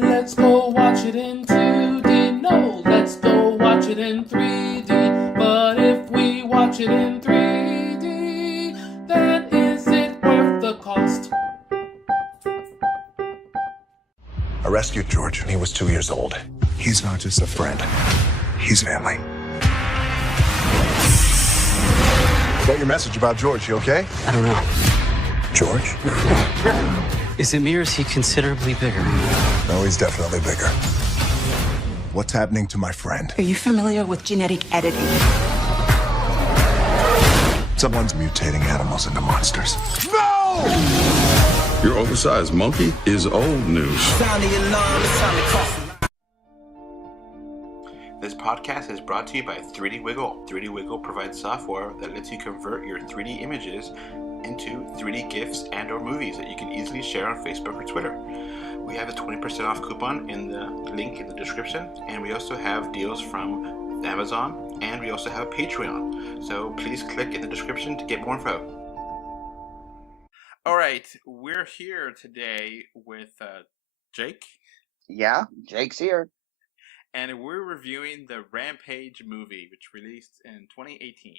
Let's go watch it in 2D. No, let's go watch it in 3D. But if we watch it in 3D, then is it worth the cost? I rescued George when he was 2 years old. He's not just a friend. He's family. Got your message about George. You okay? I don't know. George? Is it me or is he considerably bigger? No, he's definitely bigger. What's happening to my friend? Are you familiar with genetic editing? Someone's mutating animals into monsters. No! Your oversized monkey is old news. Sound the alarm, it's time to cross. This podcast is brought to you by 3D Wiggle. 3D Wiggle provides software that lets you convert your 3D images into 3D GIFs and or movies that you can easily share on Facebook or Twitter. We have a 20% off coupon in the link in the description, and we also have deals from Amazon, and we also have a Patreon. So please click in the description to get more info. All right, we're here today with Jake. Yeah, Jake's here. And we're reviewing the Rampage movie, which released in 2018.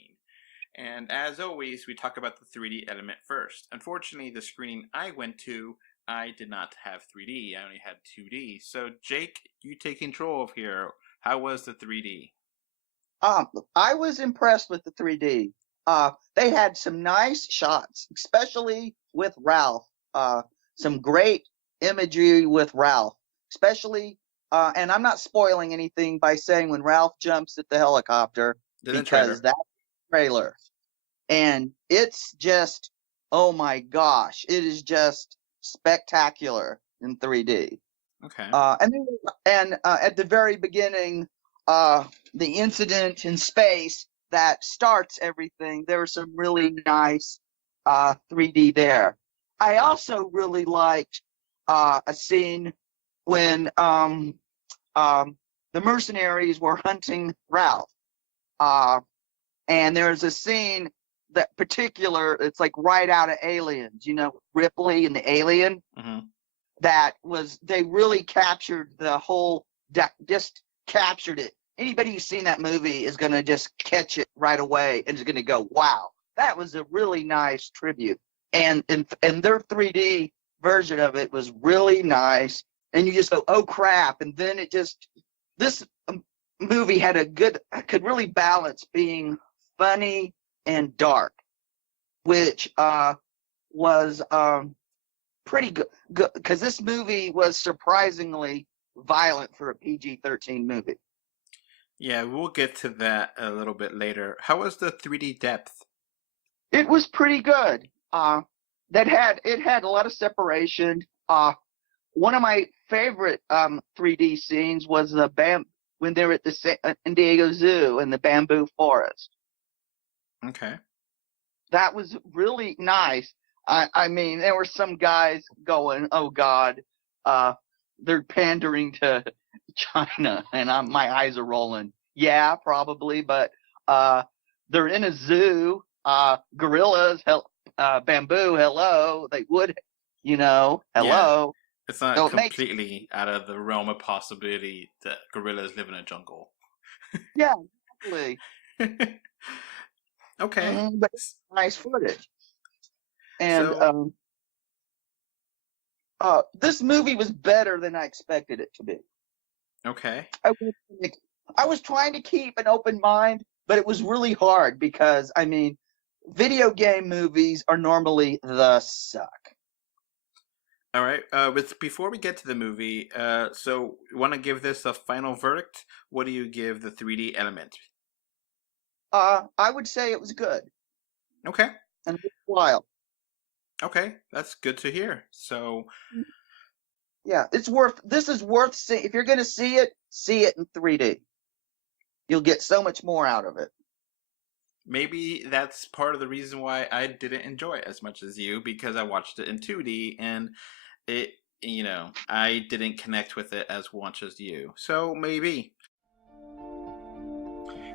And as always, we talk about the 3D element first. Unfortunately, the screening I went to, I did not have 3D. I only had 2D. So, Jake, you take control of here. How was the 3D? I was impressed with the 3D. They had some nice shots, especially with Ralph. Some great imagery with Ralph, especially. And I'm not spoiling anything by saying when Ralph jumps at the helicopter, because that's the trailer. And it's just, oh my gosh, it is just spectacular in 3D. Okay. And at the very beginning, the incident in space that starts everything, there was some really nice 3D there. I also really liked a scene when the mercenaries were hunting Ralph. And there's a scene that particular, it's like right out of Aliens, you know, Ripley and the alien. Mm-hmm. That was, they really captured the whole, just captured it. Anybody who's seen that movie is going to just catch it right away and is going to go, wow, that was a really nice tribute. And their 3D version of it was really nice. And you just go, oh crap. And then it just, this movie had could really balance being funny and dark, which was pretty good, because this movie was surprisingly violent for a PG-13 movie. Yeah, we'll get to that a little bit later. How was the 3D depth? It was pretty good. It had a lot of separation. One of my favorite 3D scenes was when they were at the San Diego Zoo in the bamboo forest. Okay. That was really nice. I mean, there were some guys going, oh God, they're pandering to China, and my eyes are rolling. Yeah, probably, but they're in a zoo. Gorillas, bamboo, hello. They would, hello. Yeah. It's not completely out of the realm of possibility that gorillas live in a jungle. Yeah, exactly. Okay. But it's nice footage. And this movie was better than I expected it to be. Okay. I was trying to keep an open mind, but it was really hard because, I mean, video game movies are normally the suck. All right. Before we get to the movie, so you want to give this a final verdict? What do you give the 3D element? I would say it was good. Okay. And wild. Okay, that's good to hear. So, yeah, this is worth seeing. If you're going to see it in 3D. You'll get so much more out of it. Maybe that's part of the reason why I didn't enjoy it as much as you, because I watched it in 2D and it, I didn't connect with it as much as you. So maybe.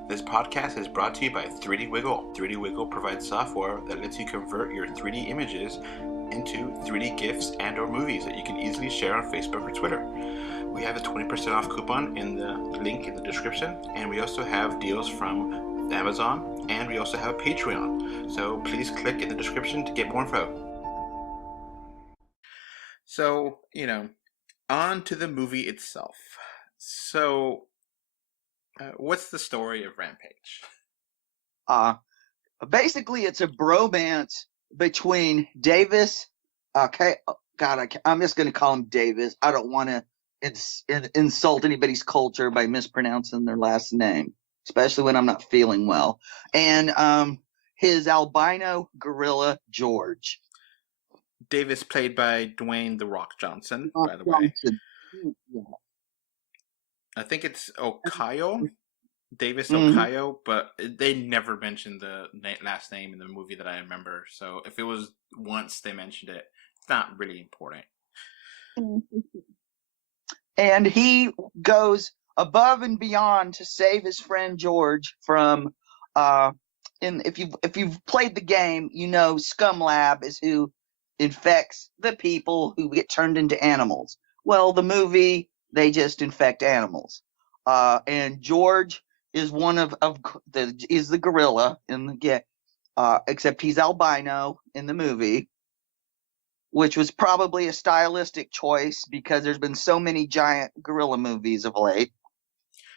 This podcast is brought to you by 3D Wiggle. 3D Wiggle provides software that lets you convert your 3D images into 3D GIFs and or movies that you can easily share on Facebook or Twitter. We have a 20% off coupon in the link in the description, and we also have deals from Amazon, and we also have a Patreon. So please click in the description to get more info. So, on to the movie itself. So, what's the story of Rampage? Basically, it's a bromance between Davis. Okay, I'm just going to call him Davis. I don't want to insult anybody's culture by mispronouncing their last name, especially when I'm not feeling well. And his albino gorilla, George. Davis played by Dwayne "The Rock" Johnson, by the way. Yeah. I think it's Okayo, Davis Okayo, but they never mentioned the last name in the movie that I remember. So if it was once they mentioned it, it's not really important. And he goes above and beyond to save his friend George from. If you've played the game, Scum Lab is who infects the people who get turned into animals. Well, the movie, they just infect animals. And George is one is the gorilla in the game, except he's albino in the movie, which was probably a stylistic choice because there's been so many giant gorilla movies of late.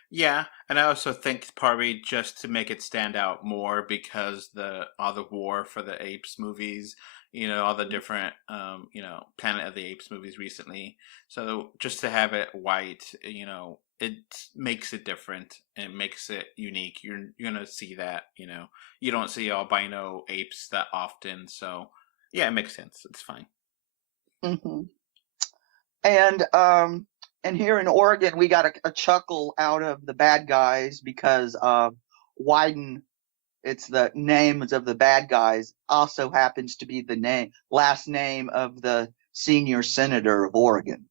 Yeah, and I also think probably just to make it stand out more because all the War for the Apes movies, all the different, Planet of the Apes movies recently. So just to have it white, it makes it different and it makes it unique. You're going to see that, you don't see albino apes that often. So yeah, it makes sense. It's fine. Mm-hmm. And here in Oregon, we got a chuckle out of the bad guys because Wyden, it's the names of the bad guys, also happens to be the last name of the senior senator of Oregon.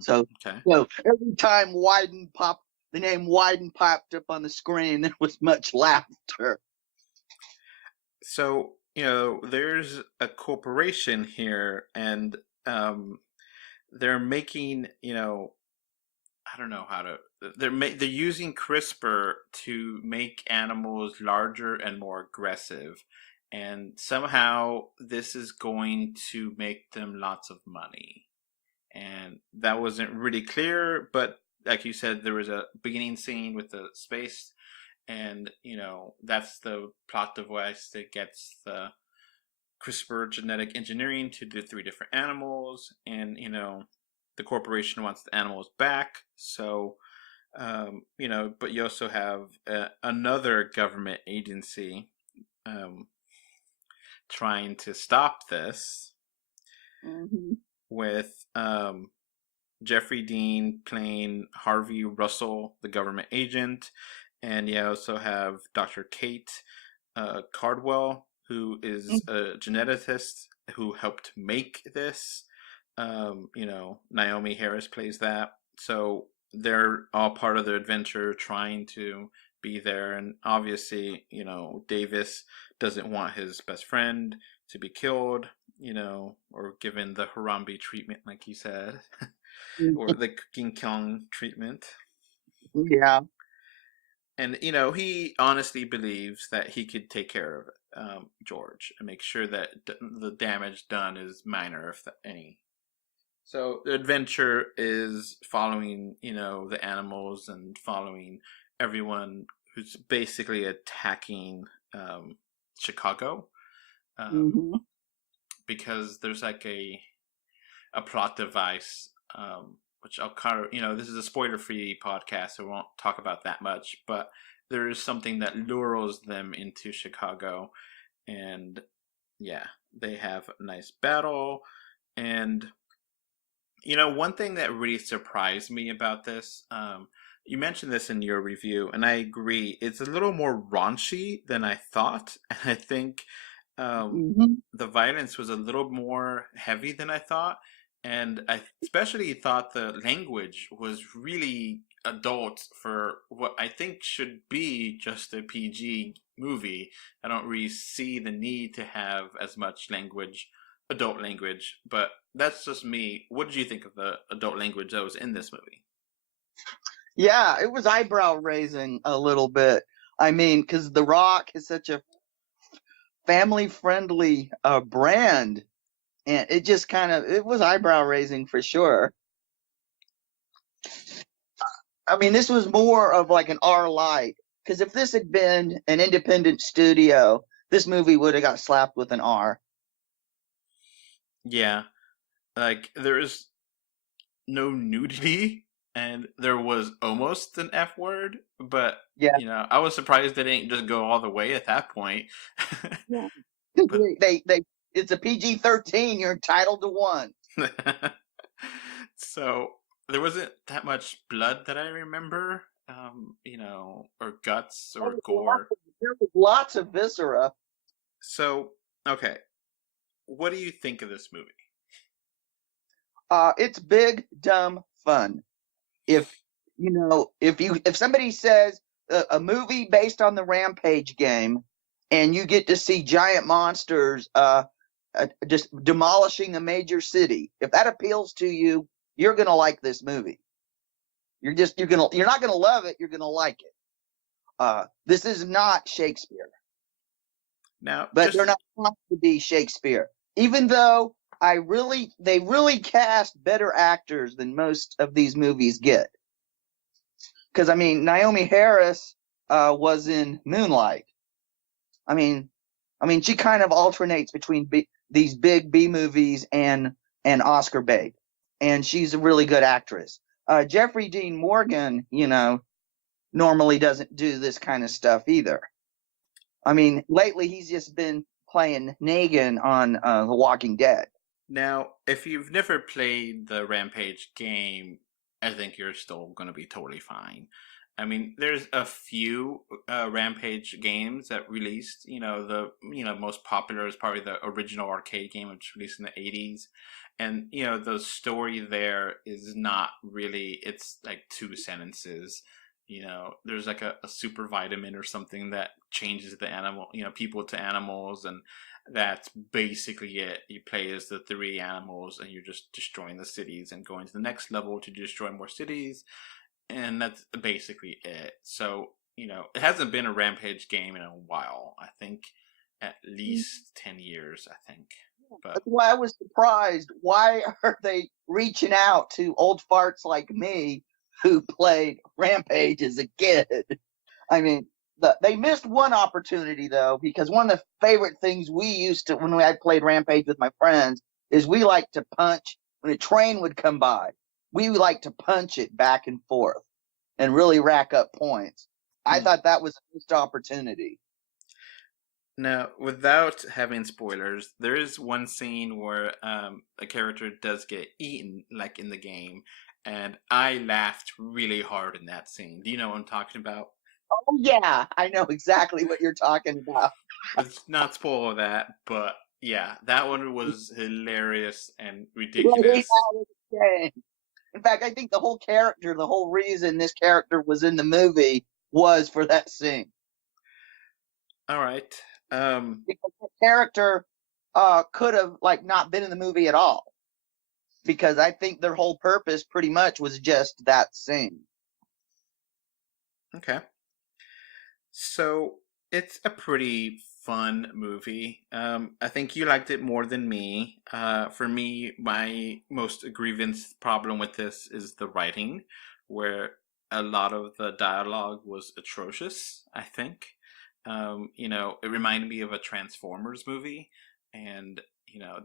So every time the name Wyden popped up on the screen, there was much laughter. So, there's a corporation here, and they're making, I don't know how to. They're using CRISPR to make animals larger and more aggressive, and somehow this is going to make them lots of money. And that wasn't really clear, but like you said, there was a beginning scene with the space, and that's the plot device that gets the CRISPR genetic engineering to do 3 different animals, and the corporation wants the animals back. So but you also have another government agency trying to stop this, with Jeffrey Dean playing Harvey Russell, the government agent, and you also have Dr. Kate Cardwell, who is a geneticist who helped make this. Naomi Harris plays that. So they're all part of the adventure trying to be there. And obviously, Davis doesn't want his best friend to be killed, or given the Harambe treatment, like you said, or the King Kong treatment. Yeah. And, he honestly believes that he could take care of George and make sure that the damage done is minor, if any. So the adventure is following, the animals and following everyone who's basically attacking Chicago. Because there's like a plot device, which I'll kind of, this is a spoiler-free podcast, so we won't talk about that much, but there is something that lures them into Chicago, and yeah, they have a nice battle. And one thing that really surprised me about this, you mentioned this in your review, and I agree, it's a little more raunchy than I thought, and I think the violence was a little more heavy than I thought, and I especially thought the language was really adult for what I think should be just a PG movie. I don't really see the need to have as much language, adult language, but that's just me. What did you think of the adult language that was in this movie? Yeah, it was eyebrow raising a little bit. I mean, because The Rock is such a family friendly brand, and it just it was eyebrow raising for sure. I mean, this was more of like an R light, because if this had been an independent studio, this movie would have got slapped with an R. Yeah, like there is no nudity, and there was almost an F word, but Yeah. I was surprised they didn't just go all the way at that point. Yeah. But they it's a PG-13. You're entitled to one. so there wasn't that much blood that I remember, or guts or gore. There was lots of viscera. So, okay, what do you think of this movie? It's big, dumb fun. If somebody says a movie based on the Rampage game, and you get to see giant monsters just demolishing a major city, if that appeals to you, you're gonna like this movie. You're not gonna love it. You're gonna like it. This is not Shakespeare. Now, But they're not trying to be Shakespeare. Even though they really cast better actors than most of these movies get. Because I mean, Naomi Harris was in Moonlight. I mean, she kind of alternates between these big B movies and Oscar bait, and she's a really good actress. Jeffrey Dean Morgan, normally doesn't do this kind of stuff either. I mean, lately he's just been playing Negan on The Walking Dead. Now, if you've never played the Rampage game, I think you're still going to be totally fine. I mean, there's a few Rampage games that released. The most popular is probably the original arcade game, which was released in the 80s. And, the story there is not really, it's like 2 sentences. There's like a super vitamin or something that changes the animal, people to animals, and that's basically it. You play as the 3 animals, and you're just destroying the cities and going to the next level to destroy more cities, and that's basically it. So, it hasn't been a Rampage game in a while. I think at least 10 years, I think. But that's why I was surprised. Why are they reaching out to old farts like me who played Rampage as a kid? I mean, they missed one opportunity, though, because one of the favorite things we used to, when I played Rampage with my friends, is we like to punch. When a train would come by, we would like to punch it back and forth and really rack up points. I thought that was a missed opportunity. Now, without having spoilers, there is one scene where a character does get eaten, like in the game, and I laughed really hard in that scene. Do you know what I'm talking about? Oh, yeah, I know exactly what you're talking about. Let's not spoil that, but yeah, that one was hilarious and ridiculous. In fact, I think the whole reason this character was in the movie was for that scene. All right. Because the character could have not been in the movie at all. Because I think their whole purpose pretty much was just that scene. Okay. So it's a pretty fun movie. I think you liked it more than me. For me, my most grievance problem with this is the writing, where a lot of the dialogue was atrocious, I think. It reminded me of a Transformers movie, and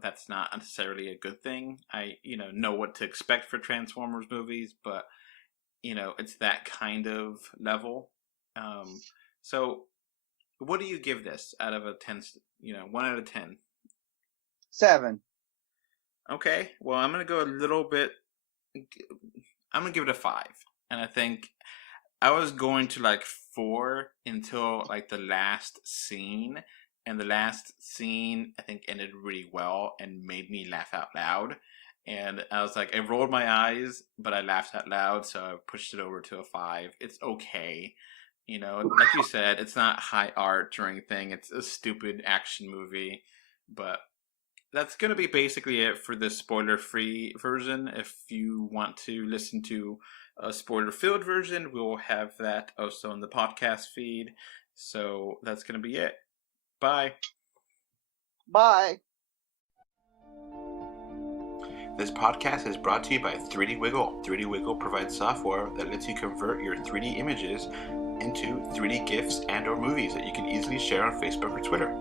that's not necessarily a good thing. I know what to expect for Transformers movies, but it's that kind of level. So what do you give this out of a 10? 1 out of 10. 7. Okay, well, I'm gonna go a little bit. I'm gonna give it a 5, and I think I was going to 4 until the last scene, and the last scene I think ended really well and made me laugh out loud. And I was I rolled my eyes, but I laughed out loud, so I pushed it over to a 5. It's okay. Like you said, it's not high art or anything. It's a stupid action movie, but that's going to be basically it for the spoiler-free version. If you want to listen to a spoiler-filled version, we'll have that also on the podcast feed. So that's going to be it. Bye. Bye. This podcast is brought to you by 3D Wiggle. 3D Wiggle provides software that lets you convert your 3D images into 3D GIFs and or movies that you can easily share on Facebook or Twitter.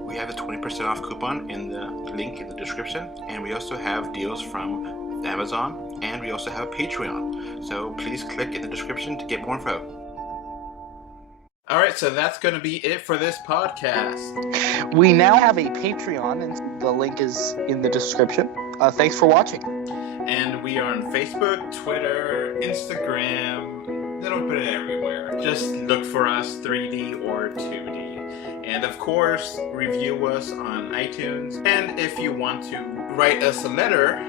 We have a 20% off coupon in the link in the description, and we also have deals from Amazon, and we also have a Patreon. So please click in the description to get more info. All right, so that's going to be it for this podcast. We now have a Patreon, and the link is in the description. Thanks for watching. And we are on Facebook, Twitter, Instagram. They don't put it everywhere. Just look for us 3D or 2D. And of course, review us on iTunes. And if you want to write us a letter,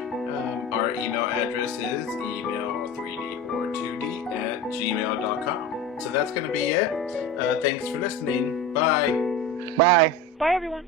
our email address is email3dortwo d@gmail.com. So that's going to be it. Thanks for listening. Bye. Bye. Bye, everyone.